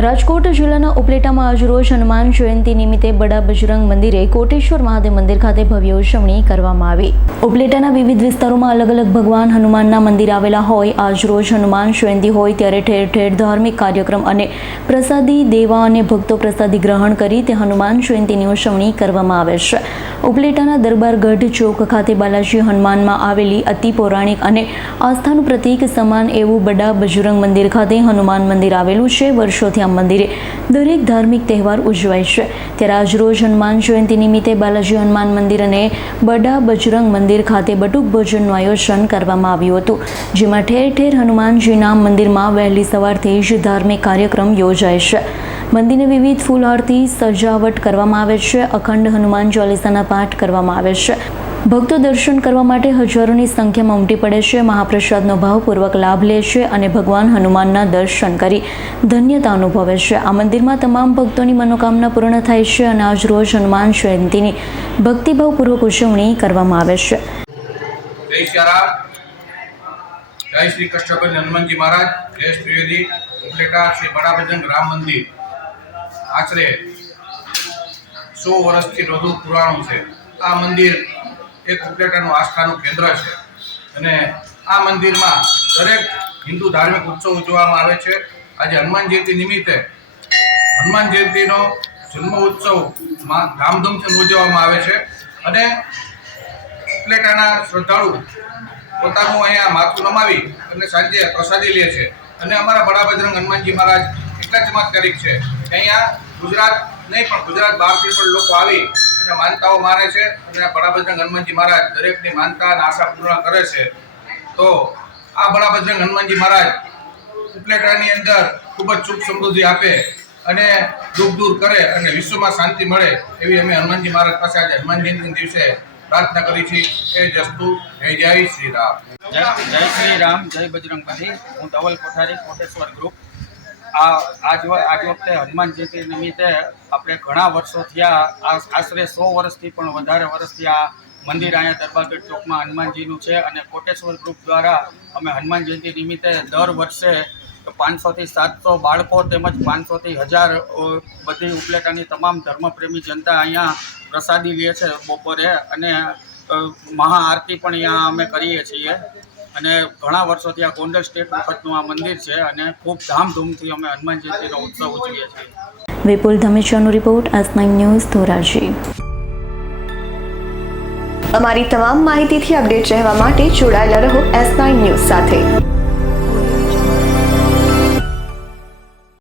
રાજકોટ જિલ્લાના ઉપલેટામાં આજરોજ હનુમાન જયંતિ નિમિત્તે બડા બજરંગ મંદિરે કોટેશ્વર મહાદેવ મંદિર ખાતે ભવ્ય ઉજવણી કરવામાં આવી. ઉપલેટાના વિવિધ વિસ્તારોમાં અલગ અલગ ભગવાન હનુમાનના મંદિર આવેલા હોય આજરોજ હનુમાન જયંતિ હોય ત્યારે ઠેર ઠેર ધાર્મિક કાર્યક્રમ અને પ્રસાદી, દેવા અને ભક્તો પ્રસાદી ગ્રહણ કરી તે હનુમાન જયંતિની ઉજવણી કરવામાં આવે છે. ઉપલેટાના દરબારગઢ ચોક ખાતે બાલાજી હનુમાનમાં આવેલી અતિ પૌરાણિક અને આસ્થાનું પ્રતીક સમાન એવું બડા બજરંગ મંદિર ખાતે હનુમાન મંદિર આવેલું છે. વર્ષોથી આ મંદિરે દરેક ધાર્મિક તહેવાર ઉજવાય છે. ત્યારે આજરોજ હનુમાન જયંતિ નિમિત્તે બાલાજી હનુમાન મંદિર અને બડા બજરંગ મંદિર ખાતે બટુક ભોજનનું આયોજન કરવામાં આવ્યું હતું. જેમાં ઠેર ઠેર હનુમાનજીના મંદિરમાં વહેલી સવારથી જ ધાર્મિક કાર્યક્રમ યોજાય છે. મંદિરને વિવિધ ફૂલહારથી સજાવટ કરવામાં આવે છે. અખંડ હનુમાન ચાલીસાના પાઠ કરવામાં આવે છે. ભક્તો દર્શન કરવા માટે હજારોની સંખ્યામાં ઉમટી પડે છે. મહાપ્રસાદનો ભાવપૂર્વક લાભ લે છે અને ભગવાન હનુમાનના દર્શન કરી ધન્યતા અનુભવે છે. આ મંદિરમાં તમામ ભક્તોની મનોકામના પૂર્ણ થાય છે અને આજ રોજ હનુમાન જયંતિની ભક્તિભાવપૂર્વક ઉજવણી કરવામાં આવે છે. આ મંદિર એક ઉપલેટાનું આસ્થાનું કેન્દ્ર છે. અને આ મંદિરમાં દરેક હિન્દુ ધાર્મિક ઉત્સવ ઉજવવામાં આવે છે. આજે હનુમાન જયંતિ નિમિત્તે હનુમાન જયંતિનો જન્મ ઉત્સવમાં ધામધૂમથી ઉજવવામાં આવે છે. અને ઉપલેટાના શ્રદ્ધાળુ પોતાનું અહીંયા માથું નમાવી અને સાંજે પ્રસાદી લે છે. અને અમારા બડા બજરંગ હનુમાનજી મહારાજ એટલા ચમત્કારિક છે અહીંયા ગુજરાત નહીં, પણ ગુજરાત બહારથી પણ લોકો આવી અને માનતાઓ માને છે અને બડા હનુમાનજી મહારાજ દરેકની માનતા અને આશા પૂર્ણ કરે છે. તો આ બડા હનુમાનજી મહારાજ ઉપલેટાની અંદર ખૂબ જ સુખ સમૃદ્ધિ આપે અને દુઃખ દૂર કરે અને વિશ્વમાં શાંતિ મળે એવી અમે હનુમાનજી મહારાજ પાસે આજે હનુમાન દિવસે પ્રાર્થના કરી છે. એ જસ્તુ જય જય શ્રી રામ. જય શ્રી રામ. જય બજરંગબલી. હું ધવલ કોઠારી કોટેશ્વર ગ્રુપ. આ આજ આજ વખતે હનુમાન જયંતિ નિમિત્તે આપણે ઘણા વર્ષો થયા આશરે સો વર્ષથી પણ વધારે વર્ષથી આ મંદિર અહીંયા દરબારગઢ ચોકમાં હનુમાનજીનું છે અને કોટેશ્વર ગ્રુપ દ્વારા અમે હનુમાન જયંતિ નિમિત્તે દર વર્ષે પાંચસોથી સાતસો બાળકો તેમજ પાંચસોથી હજાર બધી ઉપલેટાની તમામ ધર્મપ્રેમી જનતા અહીંયા પ્રસાદી લે છે બપોરે અને મહાઆરતી પણ અહીંયા અમે કરીએ છીએ. અને ઘણા વર્ષોથી આ ગોંડલ સ્ટેટ વખતનું આ મંદિર છે અને ખૂબ ધામધૂમથી અમે હનુમાન જયંતિનો ઉત્સવ ઉજવીએ છીએ. Vipul ધમેશ્વરનો report S nine news Dhoraji. અમારી તમામ માહિતીથી અપડેટ રહેવા માટે જોડાયેલા રહો એસ નાઇન ન્યૂઝ સાથે.